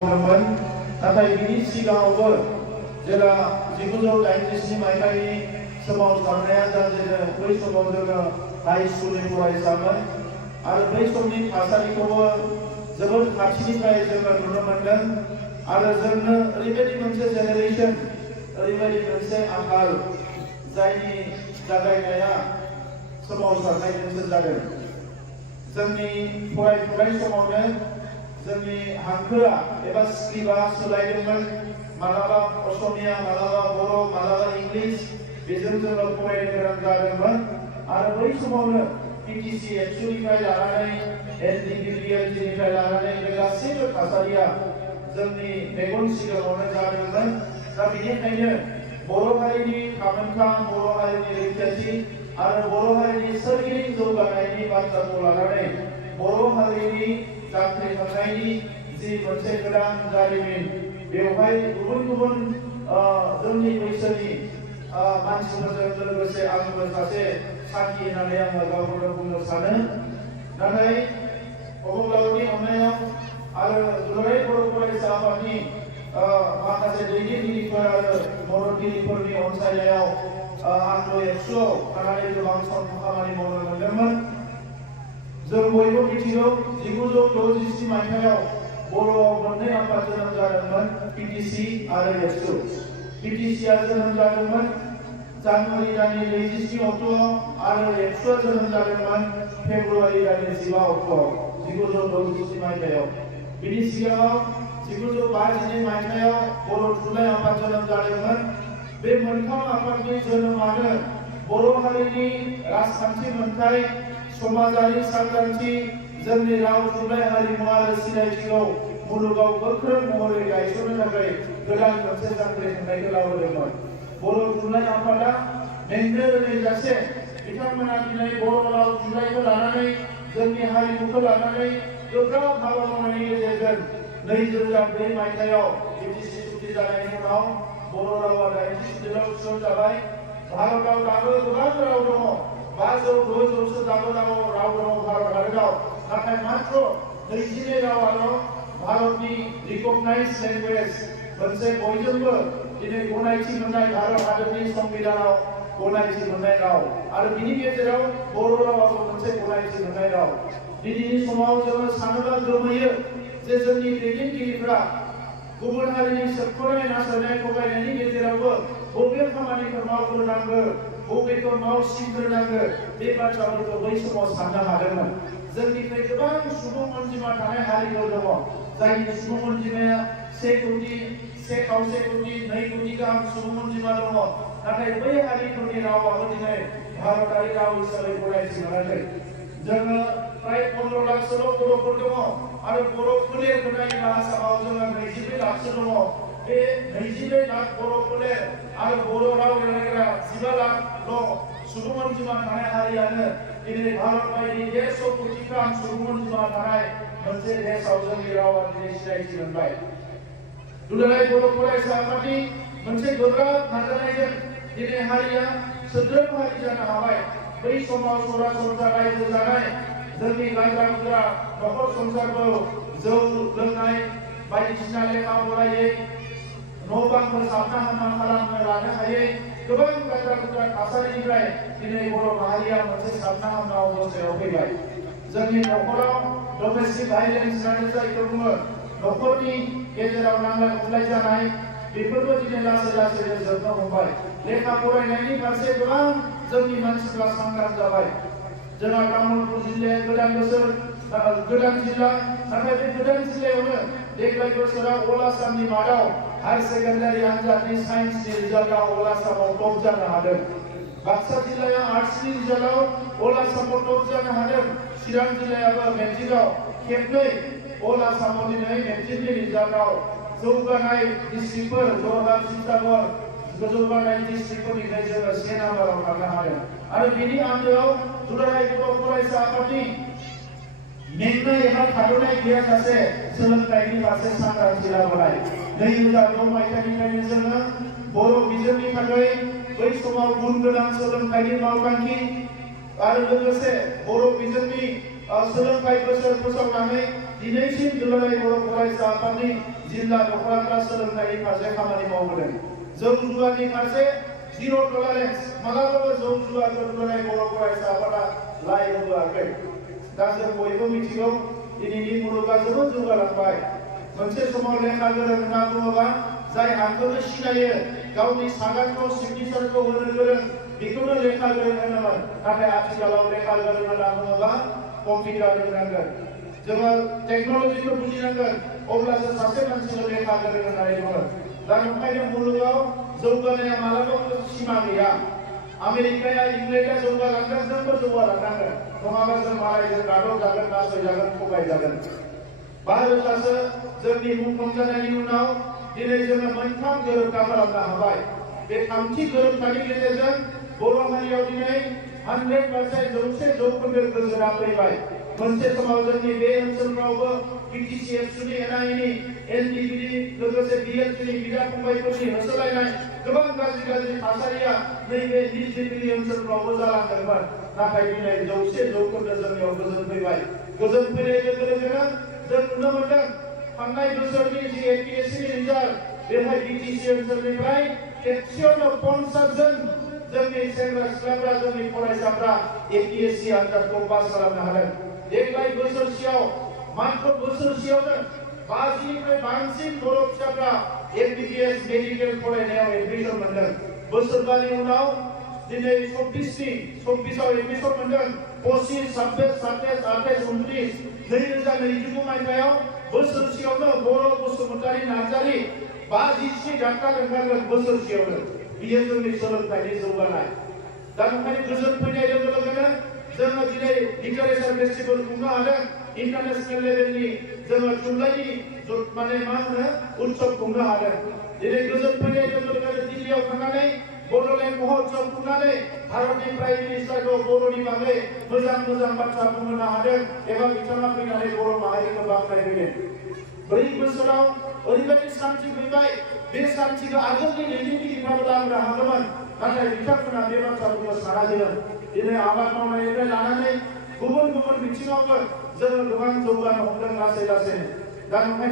नाथाय बिनि सिगाङावबो जेला 1987 मायथाइनि सोमावसारनाया जाजेनो बै समाव जोङो हाइ स्कुलनि फरायसामोन आरो बै समनि थासारिखौबो जोबोद खाथिनिफ्राय जोङो नुनो मोनदों आरो जोंनो ओरैबायदि मोनसे जेनेरेसन ओरैबायदि मोनसे आंखाल जायनि जागायनाया सोमावसारनायजोंसो जादों। जोंनि फरायफुनाय समावनो जोंनि हांखोआ एबा स्क्रिप्टआ सोलायदोंमोन। मालाबा असमिया, मालाबा बर', मालाबा इंलिश बेजों जोङो फरायनो गोनां जादोंमोन आरो बै समावनो पिटिसि एबसुनिफ्राय लानानै एनडिडिबिएलनिफ्राय लानानै बे गासैबो थासारिया जोंनि मेगन सिगाङावनो जादोंमोन। दा बेनिखायनो बर' हारिनि खामानिखा, बर' हारिनि रैखाथि आरो बर' हारिनि सोरगिदिं जौगानायनि बाथ्राखौ लानानै बर' हारिनि जांख्रिखांनायनि जि मोनसे गोदान जारिमिन बेवहाय गुबुन गुबुन जोंनि बैसोनि मानसिफोरजों लोगोसे आंबो सासे साखि होननानै आङो गावखौनो बुंनो सानो। नाथाय अबंलावरिनि अननायाव आरो दुलाराय बर' फरायसा आफादनि माखासे दैदेनगिरिफोर आरो मददगिरिफोरनि अनसायनायाव आंबो एबसुआव थानानै गोबां सम खामानि मावनो मोनदोंमोन। जों बयबो मिथिगौ 1967 मायथाइयाव बर'आव मोननै आफाद जोनोम जादोंमोन, पिटिसि आरो एबसु। पिटिसिआ जोनोम जादोंमोन जानुवारि दाननि 27 अक्ट'आव आरो एबसुआ जोनोम जादोंमोन फेब्रुवारि दाननि 15 अक्ट'आव 1967 मायथाइयाव। बिनि सिगाङाव 1952 मायथाइयाव बर' थुनलाइ आफाद जोनोम जादोंमोन। बे मोनथाम आफादनि जोनोमानो बर' हारिनि राजखान्थि मोनथाय, समाजारि सांग्रांथि, जोंनि राव थुनलाइ हारिमु आरो सिनायथिखौ मुलुगाव गोख्रों महरै गायसननो थाखाय गोदान मोनसे जांख्रिखांनायखौ लाबोदोंमोन। बर' थुनलाइ आफादा मेंनो रोङैजासे बिथांमोना दिनै बर' राव थुनलाइखौ लानानै जोंनि हारिमुखौ लानानै गोब्राब हाबा मावनायनि गेजेरजों 2004 मायथाइयाव पिटिसि सुक्ति जानायनि उनाव बर' रावा 80 सिडिउलाव थिसनजाबाय। भारताव दाबो गोबां राव दङ, 500-600 दाबो राव दङ भारत हादराव, नाथाय मात्र 22 रावाल' भारतनि रिकगनाइज लेंगुवेज, मोनसे बयजोंबो दिनै गनायथि मोननाय भारत हादरनि संबिधानाव गनायथि मोननाय राव आरो बिनि गेजेराव बर' रावाबो मोनसे गनायथि मोननाय राव। दिनैनि समाव जोङो सानोब्ला गोमोयो जे जोंनि दैदेनगिरिफ्रा गुबुन हारिनि सोबख'नाय, नासयनाय, थगायनायनि गेजेरावबो बबे खामानिखौ मावग्रोनांगौ, बबेखौ मावसिनग्रोनांगौ बे बाथ्राफोरखौ बै समाव साननो हादोंमोन। जोंनिफ्राय गोबां सुबुं अनजिमा थानाय हारिफोर दङ, जायनि सुबुं अनजिमाया 1 कोटि, 1.25 कोटि, 2 कोटि गाहाम सुबुं अनजिमा दङ, नाथाय बै हारिफोरनि रावाबो दिनै भारतारि राव हिसाबै गनायथि मोनाखै। जोङो प्राय 15 लाखसोल' बर'फोर दङ आरो बर' फोलेरखौ नायोब्ला आसामाव जोङो 22 लाखसो दङ। बे 22 लाख बर' फोलेर आरो बर' राव रायज्लायग्रा 15 लाखल' सुबुं अनजिमा थानाय हारियानो दिनै भारत बायदि 150 कोटि गाहाम सुबुं अनजिमा थानाय मोनसे देशआव जोंनि रावा दिनै सिनायथि मोनबाय। दुलाराय बर' फरायसा आफादनि मोनसे गोब्राब नाजानायजों दिनै हारिया सोद्रोम हारि जानो हाबाय। बै समाव सरासनस्रा रायजो जानाय, जोंनि गानग्रा न'खर संसारखौ जौ लोंनाय, बायदिसिना लेखा फरायै, न' बां फोसाबना हामा खालामनो लानो हायै गोबां गाज्रि थासारिनिफ्राय दिनै बर' माहारिया मोनसे साबना हामना अबस्थायाव फैबाय। जोंनि न'खराव डमेस्टिक भायलेन्स होननानै जायखौ बुङो, न'खरनि गेजेराव नांलाय खमलाय जानाय, बेफोरबो दिनै लासै लासैनो जोबनो हमबाय। लेखा फरायनायनि फारसे गोबां जोंनि मानसिफ्रा सांग्रां जाबाय। जोंहा तामुलपुर जिल्लाया गोदान जिल्ला, नाथाय बे गोदान जिल्लायावनो देग्लाय बोसोराव अल आसामनि मादाव हायर सेकेन्डारि आनजादनि साइन्सनि रिजाल्टआव अल आसामाव टप जानो हादों। बाक्सा जिल्लाया आर्ट्सनि रिजाल्टआव अल आसामाव टप जानो हादों। चिरां जिल्लायाबो मेट्रिकआव खेबनै अल आसामाव दिनै मेट्रिकनि रिजाल्टआव जौगानाय डिस्ट्रिक्टफोर जरहाट, शिबसागर जौगानाय डिस्ट्रिक्टफोरनिफ्राय जोङो 1 नाम्बाराव थांनो हादों। आरो बेनि आन्दोआव दुलाराय बर' फरायसा आफादनि मेंनाय एबा थाद'नाय गैयाजासे सोलोंथाइनि फारसे सांग्रांथि लाबोनाय। 2006 मायथाइनिफ्रायनो जोङो बर' बिजोंनि थाखाय बै समाव गुन गोनां सोलोंथाइनि मावथांखि आरो लोगोसे बर' बिजोंनि सोलोंथाइ बोसोर फोसावनानै दिनैसिम दुलाराय बर' फरायसा आफादनि जिल्ला दख'राफ्रा सोलोंथाइनि फारसे खामानि मावबोदों। जौ जुवानि फारसे जिर' टलारेन्स, मालाबाबो जौ जुवाखौ दुलाराय बर' फरायसा आफादा लाय होबोआखै। दा जों बयबो मिथिगौ दिनैनि मुलुगा जोबोद जौगालांबाय। मोनसे समाव लेखा गोरों होनना बुङोबा जाय हांखोखौ सिनायो, गावनि सागानखौ सिगनेचारखौ होनो गोरों, बेखौनो लेखा गोरों होनोमोन। नाथाय आथिखालाव लेखा गोरों होनना बुङोबा कम्पिउटार रोंनांगोन, जोङो टेक्न'लजिखौ बुजिनांगोन, अब्लासो सासे मानसिखौ लेखा गोरों होननानै बुङो। दा ओंखायनो मुलुगाव जौगानाया मालाबाबो सिमा गैया। आमेरिकाया इंलेन्डआ जौगालांदों, जोंबो जौगालांनांगोन, नङाबा जों मालायजों गादबजागोन, नासयजागोन, थगायजागोन। भारतआसो जोंनि मुंख्लं जानायनि उनाव दिनै जोङो मोनथाम गोरोबथा खालामनो हाबाय। बे थामथि गोरोबथानि गेजेरजों बर' हारियाव दिनै 100% जौखोन्दो गोजोना फैबाय। मोनसे समाव जोंनि बे ओनसोलफ्रावबो बिटिसि एबसुनि एनआइनि एनडिपिनि लोगोसे बिएलपिनि बिदा फंबायफोरनि होसोलायनाय गोबां गाज्रि थासारिया नैबे निजिपिनि ओनसोलफ्रावबो जालांदोंमोन। नाथाय दिनै 100% जोंनियाव गोजोन फैबाय। गोजोन फैनाय लोगो लोगोनो जों नुनो मोनदों थांनाय बोसोरनि जि एपिएससिनि रिजाल्ट, बेवहाय बिटिसि ओनसोलनिफ्राय खेबसेयावनो 50 जन जोंनि सेंग्रा सिख्लाफ्रा, जोंनि फरायसाफ्रा एपिएससि आनजादखौ पास खालामनो हादों। देग्लाय बोसोरसेयाव मात्र बोसोरसेयावनो 50निफ्राय बांसिन बर' फिसाफ्रा एमबिबिएस मेडिकेल फरायनायाव एडमिसन मोनदों। बोसोरबानि उनाव दिनै 26आव एडमिसन मोनदों। 25, 26, 27, 28, 29, 2025 मायथाइयाव बोसोरसेयावनो बर' बसुमतारी नार्जारी 50 डाक्टार ओंखारगोन बोसोरसेयावनो। बियो जोंनि सोलोंथाइनि जौगानाय। दा ओंखायनो गोजोन फैनाय लोगो लोगोनो जोङो दिनै लिटारेचार फेस्टिभेल खुंनो हादों। इन्टारनेशनेल लेभेलनि जोङो थुनलाइनि उत्सव खुंनो हादों। दिनै गोजोन फैनाय लोगो लोगोनो दिल्लीयाव थांनानै बड'लेण्ड महोत्सव खुंनानै भारतनि प्राइम मिनिस्टारखौ बर'नि बागै मोजां बाथ्रा बुंहोनो हादों, एबा बिथाङा फैनानै बर' माहारिखौ बाख्नायफैदों। 4 बोसोराव ओरैबायदि सान्थि फैबाय, बे सान्थिखौ आगोलनि दैदेनगिरिफ्राबो लाबोनो हागौमोन, नाथाय बिथांमोना बे बाथ्राफोरखौ सानाखैमोन। दिनै आबाद मावनायनिफ्राय लानानै गुबुन बिथिङावबो जोङो गोबां जौगानो हमदों लासै लासैनो। दा ओंखायनो